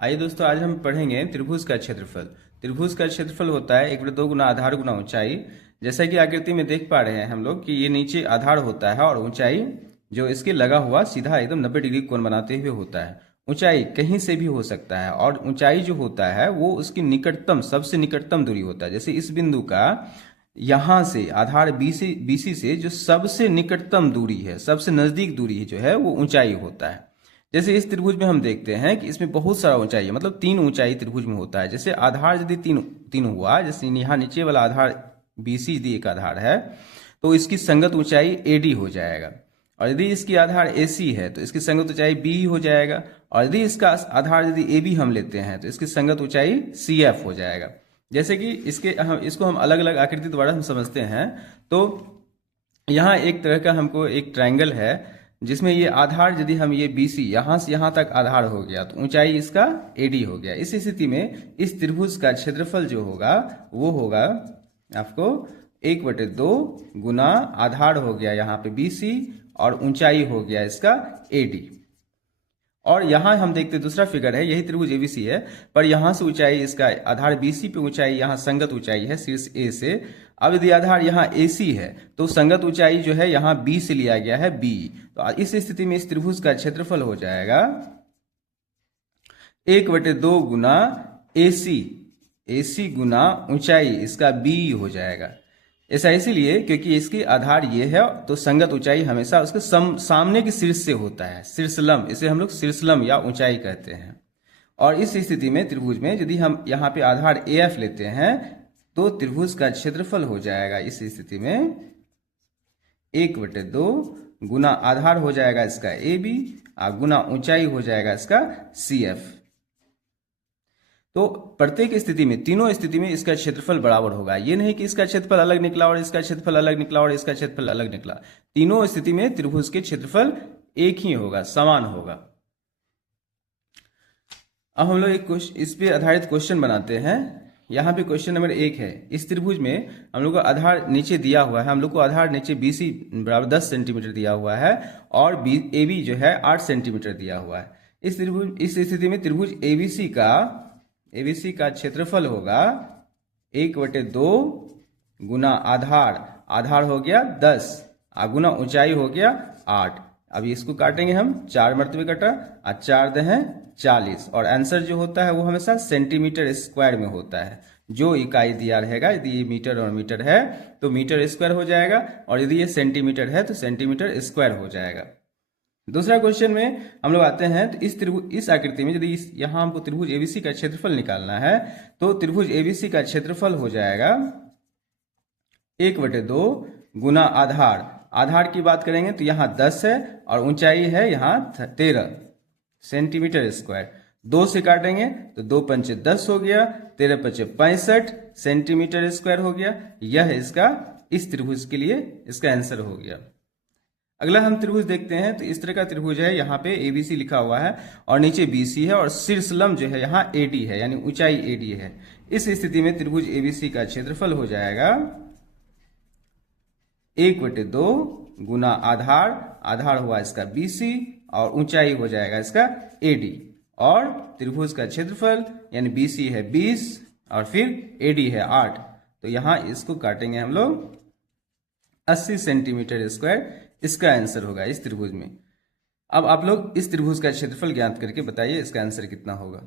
आइए दोस्तों, आज हम पढ़ेंगे त्रिभुज का क्षेत्रफल। त्रिभुज का क्षेत्रफल होता है 1/2 गुना आधार गुना ऊंचाई। जैसा कि आकृति में देख पा रहे हैं हम लोग कि ये नीचे आधार होता है और ऊंचाई जो इसके लगा हुआ सीधा एकदम 90 डिग्री कोण बनाते हुए होता है। ऊंचाई कहीं से भी हो सकता है और ऊंचाई जो होता है वो उसकी निकटतम सबसे निकटतम दूरी होता है। जैसे इस बिंदु का यहाँ से आधार बीसी से जो सबसे निकटतम दूरी है, सबसे नजदीक दूरी जो है वो ऊंचाई होता है। जैसे इस त्रिभुज में हम देखते हैं कि इसमें बहुत सारा ऊंचाई है, मतलब 3 ऊंचाई त्रिभुज में होता है। जैसे आधार यदि तीन हुआ, जैसे यहाँ नीचे वाला आधार बीसी यदि एक आधार है तो इसकी संगत ऊंचाई एडी हो जाएगा, और यदि इसकी आधार एसी है तो इसकी संगत ऊंचाई बी हो जाएगा, और यदि इसका आधार यदि ए बी हम लेते हैं तो इसकी संगत ऊंचाई सी एफ हो जाएगा। जैसे कि इसको हम अलग अलग आकृति द्वारा हम समझते हैं। तो यहाँ एक तरह का हमको एक ट्रायंगल है जिसमें ये आधार यदि हम ये BC यहाँ से यहाँ तक आधार हो गया तो ऊंचाई इसका AD हो गया। इस स्थिति में इस त्रिभुज का क्षेत्रफल जो होगा वो होगा आपको 1/2 गुना आधार हो गया यहाँ पे BC और ऊंचाई हो गया इसका AD। और यहाँ हम देखते दूसरा फिगर है, यही त्रिभुज ABC है, पर यहाँ से ऊंचाई इसका आधार BC पे ऊंचाई यहाँ संगत ऊंचाई है शीर्ष A से। अब यदि आधार यहाँ AC है तो संगत ऊंचाई जो है यहाँ B से लिया गया है B। तो इस स्थिति में इस त्रिभुज का क्षेत्रफल हो जाएगा 1/2 गुना AC गुना ऊंचाई इसका B हो जाएगा। ऐसा इसीलिए क्योंकि इसकी आधार ये है तो संगत ऊंचाई हमेशा उसके सामने के शीर्ष से होता है, शीर्षलम, इसे हम लोग शीर्षलम या ऊंचाई कहते हैं। और इस स्थिति में त्रिभुज में यदि हम यहाँ पे आधार AF लेते हैं तो त्रिभुज का क्षेत्रफल हो जाएगा इस स्थिति में 1/2 गुना आधार हो जाएगा इसका AB और गुना ऊंचाई हो जाएगा इसका CF। तो प्रत्येक स्थिति में, तीनों स्थिति में इसका क्षेत्रफल बराबर होगा। ये नहीं कि इसका क्षेत्रफल अलग निकला और इसका क्षेत्रफल अलग निकला और इसका क्षेत्रफल अलग निकला। तीनों स्थिति में त्रिभुज के क्षेत्रफल एक ही होगा, समान होगा। अब हम लोग इस पे आधारित क्वेश्चन बनाते हैं। यहाँ पे क्वेश्चन नंबर 1 है। इस त्रिभुज में हम लोग को आधार नीचे दिया हुआ है, हम लोग को आधार नीचे BC बराबर 10 सेंटीमीटर दिया हुआ है और AB जो है 8 सेंटीमीटर दिया हुआ है। इस स्थिति में त्रिभुज ABC का क्षेत्रफल होगा 1/2 गुना आधार हो गया 10 गुना ऊंचाई हो गया 8। अभी इसको काटेंगे हम, 4 मरतबे कटा और 4 दे 40, और आंसर जो होता है वो हमेशा सेंटीमीटर स्क्वायर में होता है। जो इकाई दिया रहेगा, यदि ये मीटर और मीटर है तो मीटर स्क्वायर हो जाएगा, और यदि ये सेंटीमीटर है तो सेंटीमीटर स्क्वायर हो जाएगा। दूसरा क्वेश्चन में हम लोग आते हैं। तो इस आकृति में यदि यहाँ हमको त्रिभुज ABC का क्षेत्रफल निकालना है तो त्रिभुज ABC का क्षेत्रफल हो जाएगा 1/2 गुना आधार की बात करेंगे तो यहाँ 10 है और ऊंचाई है यहाँ 13 सेंटीमीटर स्क्वायर। 2 से काटेंगे तो 2 पंचे 10 हो गया, 13 पंचे 65 सेंटीमीटर स्क्वायर हो गया। यह इस त्रिभुज के लिए इसका आंसर हो गया। अगला हम त्रिभुज देखते हैं। तो इस तरह का त्रिभुज है, यहाँ पे ABC लिखा हुआ है और नीचे BC है और शीर्षलम जो है यहाँ AD है, यानी ऊंचाई AD है। इस स्थिति में त्रिभुज ABC का क्षेत्रफल हो जाएगा 1/2 गुना आधार हुआ इसका BC और ऊंचाई हो जाएगा इसका AD, और त्रिभुज का क्षेत्रफल यानी BC है 20 और फिर AD है 8। तो यहाँ इसको काटेंगे हम लोग 80 सेंटीमीटर स्क्वायर इसका आंसर होगा इस त्रिभुज में। अब आप लोग इस त्रिभुज का क्षेत्रफल ज्ञात करके बताइए इसका आंसर कितना होगा।